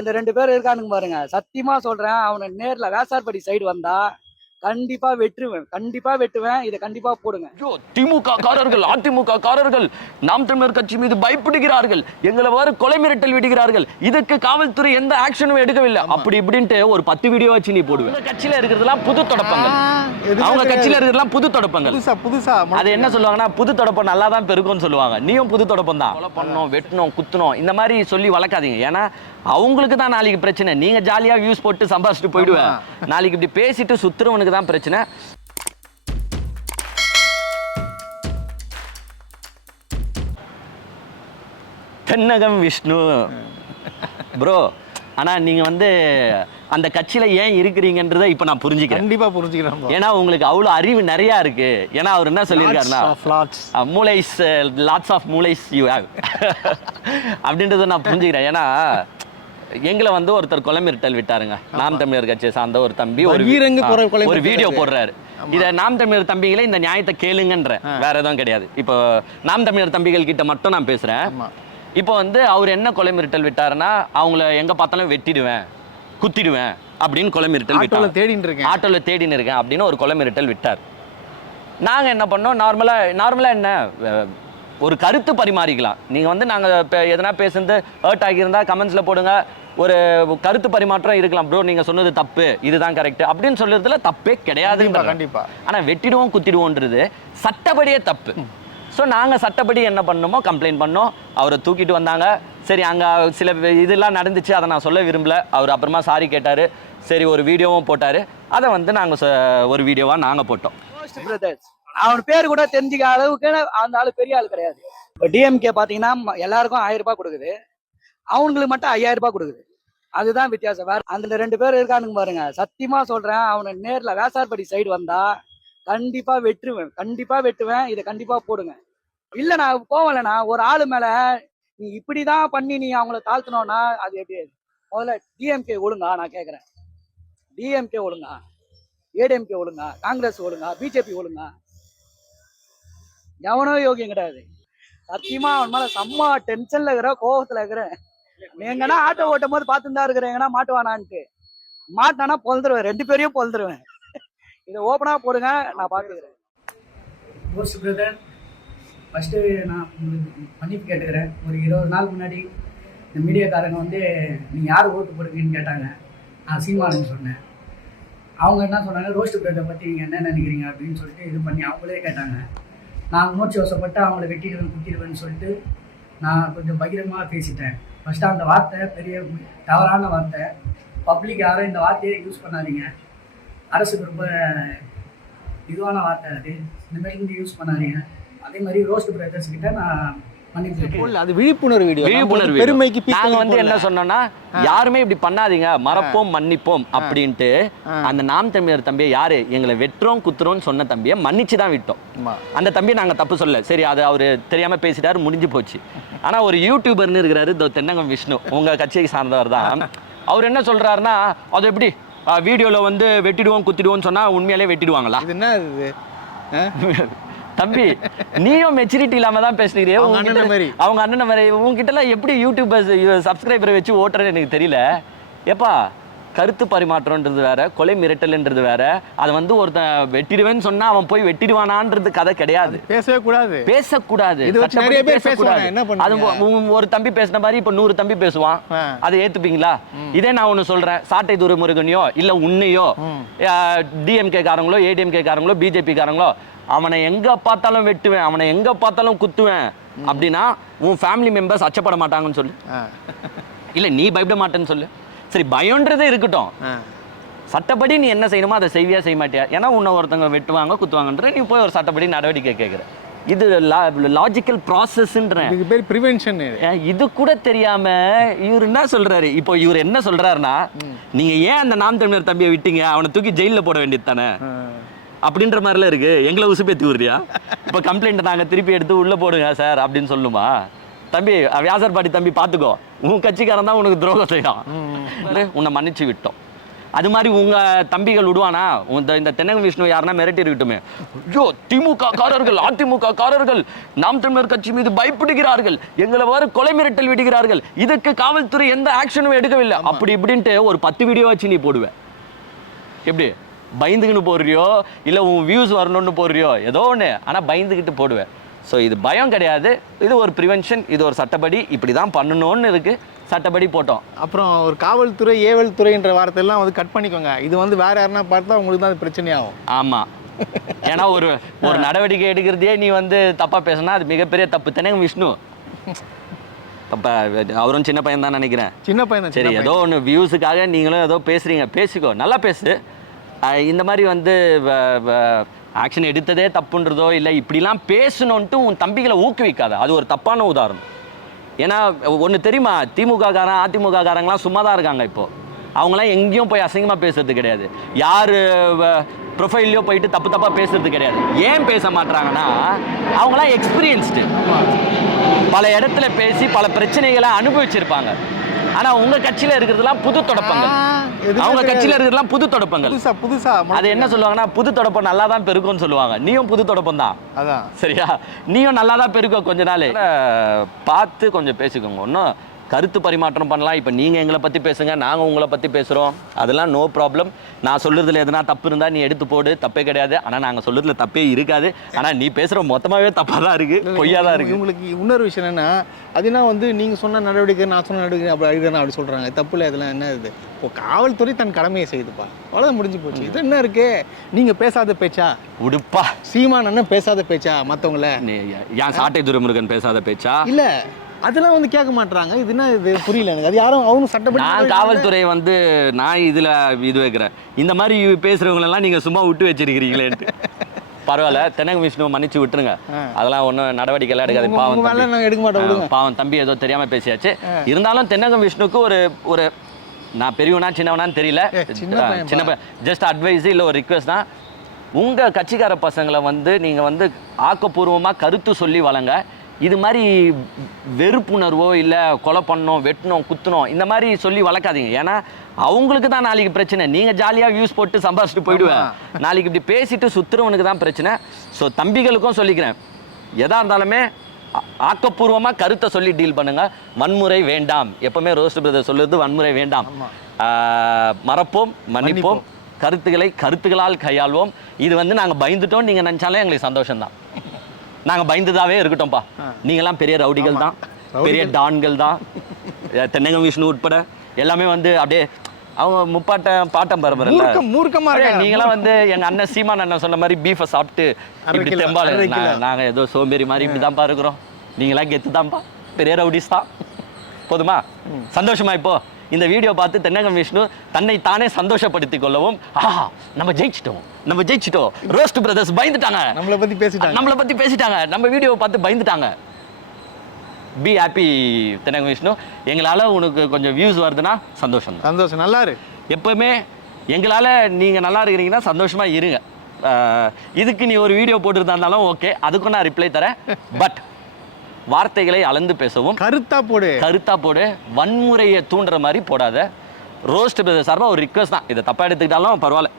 இந்த 2 பேர் இருக்கானுங்க பாருங்க. சத்தியமா சொல்றேன். அவன நேர்ல வேசார்பாடி சைடு வந்தா கண்டிப்பா வெட்டுவேன். கண்டிப்பா வெட்டுவேன். இத கண்டிப்பா போடுங்க. ஐயோ, திமுக காரர்கள், அதிமுக காரர்கள் நாம் தமிழர் கட்சி மீது பயப்படுகிறார்கள், எங்களை வேறு கொலை மிரட்டல் விடுகிறார்கள், இதுக்கு காவல்துறை எந்த ஆக்ஷனும் எடுக்கவில்லை, அப்படி இப்படின்ட்டு ஒரு 10 வீடியோ வச்சு நீ போடுவேன். கட்சியில இருக்கிறதுலாம் புது தொடப்பங்கள். அவங்க கட்சியில இருக்கிறதுலாம் புது தொடப்பங்கள். புதுசா அது என்ன சொல்லுவாங்கன்னா, புது தொடப்பம் நல்லா தான் பெருக்கும்னு சொல்லுவாங்க. நீயும் புது தொடப்பம் தான். கொலை பண்ணணும், வெட்டணும், குத்தணும், இந்த மாதிரி சொல்லி வளர்க்காதீங்க. ஏன்னா அவங்களுக்கு தான் நாளைக்கு பிரச்சனை. நீங்க ஜாலியா வியூஸ் போட்டு சம்பாதிச்சுட்டு போயிடுவேன். நாளைக்கு இப்படி பேசிட்டு சுத்துறவனுக்கு தான் பிரச்சனை. தென்னகம் விஷ்ணு ப்ரோ, ஆனா நீங்க வந்து அந்த கட்சியில ஏன் இருக்கிறீங்கன்றதை இப்ப நான் புரிஞ்சுக்கிறேன். கண்டிப்பா புரிஞ்சுக்கிறேன். ஏன்னா உங்களுக்கு அவ்வளவு அறிவு நிறைய இருக்கு. ஏன்னா அவர் என்ன சொல்லியிருக்காருன்னா, மூளைஸ் லாட்ஸ் ஆஃப் மூளைஸ் யூ ஹேவ் அப்படின்றத நான் புரிஞ்சுக்கிறேன். ஏன்னா எங்களை வந்து ஒருத்தர் கொலை மிரட்டல் விட்டாருங்க. நாம் தமிழர் கட்சியை சார்ந்த ஒரு தம்பி ஒரு வீடியோ போடுறாரு. இதை நாம் தமிழர் தம்பிகளே இந்த நியாயத்தை கேளுங்கன்ற, வேற எதுவும் கிடையாது. இப்போ நாம் தமிழர் தம்பிகள் கிட்ட மட்டும் நான் பேசுறேன். இப்போ வந்து அவர் என்ன கொலை மிரட்டல் விட்டாருன்னா, அவங்கள எங்க பார்த்தாலும் வெட்டிடுவேன், குத்திடுவேன் அப்படின்னு கொலை மிரட்டல் விட்டார். ஆட்டோல தேடின்னு இருக்கேன் அப்படின்னு ஒரு கொலை மிரட்டல் விட்டார். நாங்க என்ன பண்ணோம், நார்மலா என்ன ஒரு கருத்து பரிமாறிக்கலாம். நீங்கள் வந்து நாங்கள் எதனா பேசுறது ஹர்ட் ஆகியிருந்தா கமெண்ட்ஸில் போடுங்க, ஒரு கருத்து பரிமாற்றம் இருக்கலாம். ப்ரோ நீங்கள் சொன்னது தப்பு, இதுதான் கரெக்ட் அப்படின்னு சொல்றதுல தப்பே கிடையாது. கண்டிப்பாக. ஆனால் வெட்டிடுவோம் குத்திடுவோன்றது சட்டப்படியே தப்பு. ஸோ நாங்கள் சட்டப்படி என்ன பண்ணணுமோ கம்ப்ளைண்ட் பண்ணோம். அவரை தூக்கிட்டு வந்தாங்க. சரி, அங்கே சில இதெல்லாம் நடந்துச்சு, அதை நான் சொல்ல விரும்பல. அவர் அப்புறமா சாரி கேட்டார். சரி, ஒரு வீடியோவும் போட்டார். அதை வந்து நாங்கள் ஒரு வீடியோவாக நாங்கள் போட்டோம். அவன் பேர் கூட தெரிஞ்சுக்க அளவுக்கு அந்த ஆளு பெரிய ஆள் கிடையாது. இப்போ டிஎம்கே பார்த்தீங்கன்னா எல்லாருக்கும் 1000 ரூபாய் கொடுக்குது, அவங்களுக்கு மட்டும் 5000 ரூபாய் கொடுக்குது. அதுதான் வித்தியாசம். வேற அந்த 2 பேர் இருக்கானுங்க பாருங்க. சத்தியமா சொல்றேன். அவனை நேர்ல வேசார்பாடி சைடு வந்தா கண்டிப்பா வெட்டுவேன். கண்டிப்பா வெட்டுவேன். இதை கண்டிப்பா போடுங்க. இல்ல நான் போவலண்ணா, ஒரு ஆளு மேல நீ இப்படிதான் பண்ணி நீ அவங்கள தாழ்த்தணும்னா அது எப்படி? முதல்ல டிஎம்கே ஒழுங்கா, நான் கேட்கறேன். டிஎம்கே ஒழுங்கா, ஏடிஎம்கே ஒழுங்கா, காங்கிரஸ் ஒழுங்கா, பிஜேபி ஒழுங்கா? எவனோ யோகியம் கிடையாது. சத்தியமா அவன் மேல செம்ம டென்ஷன்ல இருக்கிற, கோபத்துல இருக்கிறேன். எங்கன்னா ஆட்டோ ஓட்டும் போது பார்த்துன்னு தான் இருக்கிறேன், எங்கன்னா மாட்டுவானான்ட்டு. மாட்டானா பொழுதுருவேன், 2 பேரையும் பொழுதுருவேன். இதை ஓப்பனா போடுங்க, நான் பார்த்துக்கிறேன். போஸ்ட் பிரதர், ஃபர்ஸ்ட் நான் மன்னிப்பு கேட்டுக்கிறேன். ஒரு 20 நாள் முன்னாடி இந்த மீடியாக்காரங்க வந்து நீங்கள் யார் ஓட்டு போடுவீங்கன்னு கேட்டாங்க. நான் சீமானுன்னு சொன்னேன். அவங்க என்ன சொன்னாங்க, ரோஸ்ட் பிரதரை பற்றி நீங்கள் என்ன நினைக்கிறீங்க அப்படின்னு சொல்லிட்டு இது பண்ணி அவங்களே கேட்டாங்க. நான் உணர்ச்சி வசப்பட்டு அவங்கள வெட்டிடுவேன் குத்திடுவேன்னு சொல்லிட்டு நான் கொஞ்சம் பகிரமாக பேசிட்டேன். ஃபஸ்ட்டு அந்த வார்த்தை பெரிய தவறான வார்த்தை. பப்ளிக் யாரும் இந்த வார்த்தையை யூஸ் பண்ணாதீங்க. அரசுக்கு ரொம்ப இதுவான வார்த்தை அது. இந்த மாதிரி வந்து யூஸ் பண்ணாதீங்க. அதே மாதிரி ரோஸ்ட் பிரதர்ஸ் கிட்ட நான் அது விழிப்புணர்வு வீடியோ. பெருமைக்கு நாங்க வந்து என்ன சொன்னோம்னா, யாருமே இப்படி பண்ணாதீங்க, மறப்போம் மன்னிப்போம் அப்படின்ட்டு. அந்த நாம் தமிழர் தம்பியை யாரு எங்களை வெட்டுறோம் குத்துறோம்னு சொன்ன தம்பியை மன்னிச்சு தான் விட்டோம். அந்த தம்பியை நாங்க தப்பு சொல்ல. சரி, அது அவரு தெரியாம பேசிட்டாரு, முடிஞ்சு போச்சு. ஆனா ஒரு யூடியூபர்னு இருக்கிறாரு, தென்னகம் விஷ்ணு, உங்க கட்சியை சார்ந்தவர் தான். அவர் என்ன சொல்றாருன்னா, அது எப்படி வீடியோல வந்து வெட்டிடுவோம் குத்திடுவோம்னு சொன்னா உண்மையாலே வெட்டிடுவாங்களா? தம்பி, நீயும் மெச்சூரிட்டி இல்லாம தான் பேசுறீங்க. அவங்க அண்ணன் மாதிரி உங்ககிட்ட எல்லாம் எப்படி யூடியூபர்ஸ் சப்ஸ்கிரைபரை வச்சு ஓட்டுறேன்னு எனக்கு தெரியல. ஏப்பா, கருத்து பரிமாற்றம்ன்றது வேற, கொலை மிரட்டல்ன்றது வேற. அதை வந்து ஒருத்தன் வெட்டிடுவேன்னு சொன்னா அவன் போய் வெட்டிடுவானான்றது கதை கிடையாது. பேசக்கூடாது. அது ஒரு தம்பி பேசின மாதிரி இப்ப 100 தம்பி பேசுவான். அதை ஏத்துப்பீங்களா? இதே நான் ஒண்ணு சொல்றேன், சாட்டை தூர முருகனையோ இல்ல உன்னையோ டிஎம்கே காரங்களோ ஏடிஎம்கே காரங்களோ பிஜேபி காரங்களோ அவனை எங்க பார்த்தாலும் வெட்டுவேன், அவனை எங்க பார்த்தாலும் குத்துவேன் அப்படின்னா உன் ஃபேமிலி மெம்பர்ஸ் அச்சப்பட மாட்டாங்கன்னு சொல்லு. இல்ல நீ பயப்பட மாட்டேன்னு சொல்லு. சரி, பயம்ன்றதே இருக்கட்டும், சட்டப்படி நீ என்ன செய்யணுமோ அதை செய்வியா செய்ய மாட்டியா? ஏன்னா உன்னை ஒருத்தவங்க வெட்டுவாங்க குத்துவாங்கன்ற நீ போய் ஒரு சட்டப்படி நடவடிக்கை கேட்குற. இது லாஜிக்கல் ப்ராசஸ்ன்றேன். இதுக்கு பேர் பிரிவென்ஷன். இது கூட தெரியாம இவர் என்ன சொல்றாரு. இப்போ இவர் என்ன சொல்றாருன்னா, நீங்க ஏன் அந்த நாம் தமிழர் தம்பியை விட்டீங்க, அவனை தூக்கி ஜெயில போட வேண்டியது தானே அப்படின்ற மாதிரிலாம் இருக்கு. எங்களை உசுப்பேத்தி விடுறியா? இப்போ கம்ப்ளைண்ட் நாங்கள் திருப்பி எடுத்து உள்ள போடுங்க சார் அப்படின்னு சொல்லுமா? தம்பி, வியாசர்பாடி தம்பி பார்த்துக்கோ, உன் கட்சிக்காரன் தான் உனக்கு துரோகம் செய்யலாம். உன்னை மன்னிச்சு விட்டோம். அது மாதிரி உங்க தம்பிகள் விடுவானா? இந்த தென்னகம் விஷ்ணு யாருன்னா மிரட்டி இருக்கட்டுமே, ஐயோ திமுக காரர்கள் அதிமுக காரர்கள் நாம் தமிழர் கட்சி மீது பயப்படுகிறார்கள், எங்களை வேறு கொலை மிரட்டல் விடுகிறார்கள், இதுக்கு காவல்துறை எந்த ஆக்ஷனும் எடுக்கவில்லை அப்படி இப்படின்ட்டு ஒரு 10 வீடியோ வச்சு நீ போடுவேன். எப்படி பயந்துக்கின்னு போடுறியோ இல்லை உன் வியூஸ் வரணும்னு போடுறியோ ஏதோ ஒன்று, ஆனால் பயந்துக்கிட்டு போடுவேன். ஸோ இது பயம் கிடையாது, இது ஒரு ப்ரிவென்ஷன், இது ஒரு சட்டப்படி இப்படி தான் பண்ணணும்னு இருக்குது, சட்டப்படி போட்டோம். அப்புறம் ஒரு காவல்துறை ஏவல் துறைன்ற வார்த்தையெல்லாம் வந்து கட் பண்ணிக்கோங்க. இது வந்து வேற யாருன்னா பார்த்தா உங்களுக்கு தான் அது பிரச்சனையாகும். ஆமாம், ஏன்னா ஒரு நடவடிக்கை எடுக்கிறதே நீ வந்து தப்பாக பேசினா அது மிகப்பெரிய தப்பு. தென்னகம் விஷ்ணு அப்போ அவரும் சின்ன பையன் தான் நினைக்கிறேன். சின்ன பையன் தான். சரி, ஏதோ ஒன்று வியூஸுக்காக நீங்களும் ஏதோ பேசுகிறீங்க, பேசிக்கோ, நல்லா பேசு. இந்த மாதிரி வந்து ஆக்ஷன் எடுத்ததே தப்புன்றதோ இல்லை இப்படிலாம் பேசணுன்ட்டு உன் தம்பிகளை ஊக்குவிக்காத, அது ஒரு தப்பான உதாரணம். ஏன்னா ஒன்று தெரியுமா, திமுக காரன் அதிமுக காரங்களாம் சும்மா தான் இருக்காங்க. இப்போது அவங்களாம் எங்கேயும் போய் அசிங்கமாக பேசுறது கிடையாது, யார் ப்ரொஃபைல்லையோ போயிட்டு தப்பு தப்பாக பேசுறது கிடையாது. ஏன் பேச மாட்டாங்கன்னா அவங்களாம் எக்ஸ்பீரியன்ஸ்டு, பல இடத்துல பேசி பல பிரச்சனைகளை அனுபவிச்சிருப்பாங்க. ஆனா உங்க கட்சியில இருக்கிறதுலாம் புது தொடப்பங்கள், அவங்க கட்சியில இருக்கிறதுலாம் புது தொடப்பங்கள். புதுசா அது என்ன சொல்லுவாங்கன்னா, புது தொடப்பம் நல்லா தான் பெருக்கும்னு சொல்லுவாங்க. நீயும் புது தொடப்பம் தான், அதான் சரியா? நீயும் நல்லா தான் பெருக்க, கொஞ்ச நாள் பார்த்து கொஞ்சம் பேசிக்கோங்க. ஒன்றும் கருத்து பரிமாற்றம் பண்ணலாம். இப்போ நீங்கள் எங்களை பற்றி பேசுங்க, நாங்கள் உங்களை பற்றி பேசுகிறோம், அதெல்லாம் நோ ப்ராப்ளம். நான் சொல்கிறதுல எதுனா தப்பு இருந்தால் நீ எடுத்து போடு, தப்பே கிடையாது. ஆனால் நாங்கள் சொல்கிறதுல தப்பே இருக்காது. ஆனால் நீ பேசுகிற மொத்தமாகவே தப்பாக தான் இருக்குது, பொய்யா தான் இருக்குது. உங்களுக்கு இன்னொரு விஷயம் என்னென்னா, அதுனா வந்து நீங்கள் சொன்ன நடவடிக்கை நான் சொன்ன நடவடிக்கை அப்படி அழுகிறேன் அப்படி சொல்கிறாங்க, தப்பு இல்லை. இதெல்லாம் என்ன இது? இப்போ காவல்துறை தன் கடமையை செய்துப்பா, அவ்வளோதான், முடிஞ்சு போச்சு. இது என்ன இருக்கு? நீங்கள் பேசாத பேச்சா? உடுப்பா சீமான் அண்ணன் பேசாத பேச்சா? மற்றவங்கள ஏன் சாட்டை துரைமுருகன் பேசாத பேச்சா? இல்லை, அதெல்லாம் வந்து கேட்க மாட்டாங்க. இது என்ன, இது புரியல எனக்கு. அது யாரும் அவங்க சட்டப்படி நான் காவல்துறை வந்து நான் இதில் இது வைக்கிறேன். இந்த மாதிரி பேசுகிறவங்களெல்லாம் நீங்கள் சும்மா விட்டு வச்சிருக்கிறீங்களேன்ட்டு. பரவாயில்ல, தென்னகம் விஷ்ணு மன்னிச்சு விட்டுருங்க, அதெல்லாம் ஒன்றும் நடவடிக்கைலாம் எடுக்காது. பாவம் எடுக்க மாட்டோம், பாவம் தம்பி ஏதோ தெரியாமல் பேசியாச்சு. இருந்தாலும் தென்னகம் விஷ்ணுக்கு ஒரு நான் பெரியவனா சின்னவனான்னு தெரியல, சின்ன ஜஸ்ட் அட்வைஸ் இல்லை ஒரு ரிக்வெஸ்ட் தான். உங்கள் கட்சிக்கார பசங்களை வந்து நீங்கள் வந்து ஆக்கப்பூர்வமாக கருத்து சொல்லி வளங்க. இது மாதிரி வெறுப்புணர்வோ இல்லை கொலை பண்ணோம் வெட்டணும் குத்தணும் இந்த மாதிரி சொல்லி வளர்க்காதீங்க. ஏன்னா அவங்களுக்கு தான் நாளைக்கு பிரச்சனை. நீங்கள் ஜாலியாக வியூஸ் போட்டு சம்பாதிச்சுட்டு போயிடுவேன், நாளைக்கு இப்படி பேசிட்டு சுற்றுறவனுக்கு தான் பிரச்சனை. ஸோ தம்பிகளுக்கும் சொல்லிக்கிறேன், எதா இருந்தாலுமே ஆக்கப்பூர்வமாக கருத்தை சொல்லி டீல் பண்ணுங்கள். வன்முறை வேண்டாம், எப்போவுமே ரோஸ்ட் பிரதர் சொல்லுறது வன்முறை வேண்டாம். மறப்போம், மன்னிப்போம், கருத்துக்களால் கையாள்வோம். இது வந்து நாங்கள் பயந்துட்டோம் நீங்கள் நினச்சாலே எங்களுக்கு சந்தோஷம்தான். நாங்கள் பயந்துதாவே இருக்கட்டோம்ப்பா. நீங்களாம் பெரிய ரவுடிகள் தான், பெரிய டான்கள் தான். தென்னகம் விஷ்ணு உட்பட எல்லாமே வந்து அப்படியே அவங்க பாட்டம் பரம்பரை மூர்க்கமா. நீங்களாம் வந்து எங்கள் அண்ணன் சீமான் அண்ணன் சொன்ன மாதிரி பீஃபை சாப்பிட்டு இப்படி தெம்பால நாங்கள் ஏதோ சோம்பேறி மாதிரி இப்படி தான்ப்பா இருக்கிறோம். நீங்களாம் கெத்து தான்ப்பா, பெரிய ரவுடிஸ் தான். போதுமா? சந்தோஷமா? இப்போ இந்த வீடியோ பார்த்து தென்னகம் விஷ்ணு தன்னை தானே சந்தோஷப்படுத்திக் கொள்ளவும், நம்ம ஜெயிச்சிட்டோம், ரோஸ்ட் பிரதர்ஸ் பயந்துட்டாங்க, நம்மளை பத்தி பேசிட்டாங்க, நம்ம வீடியோவை பார்த்து பயந்துட்டாங்க. Be happy Thennagam Vishnu. எங்களால் உனக்கு கொஞ்சம் வியூஸ் வருதுன்னா சந்தோஷம், நல்லா இருக்கு. எப்பவுமே எங்களால் நீங்கள் நல்லா இருக்கிறீங்கன்னா சந்தோஷமாக இருங்க. இதுக்கு நீ ஒரு வீடியோ போட்டுருந்தாலும் ஓகே, அதுக்கும் நான் ரிப்ளை தரேன். பட் வார்த்தைகளை அளந்து பேசவும், கருத்தா போடு, வன்முறையை தூண்டுற மாதிரி போடாத. ரோஸ்ட் சார்பாக ஒரு ரிக்வெஸ்ட் தான், இதை தப்பாக எடுத்துக்கிட்டாலும் பரவாயில்ல.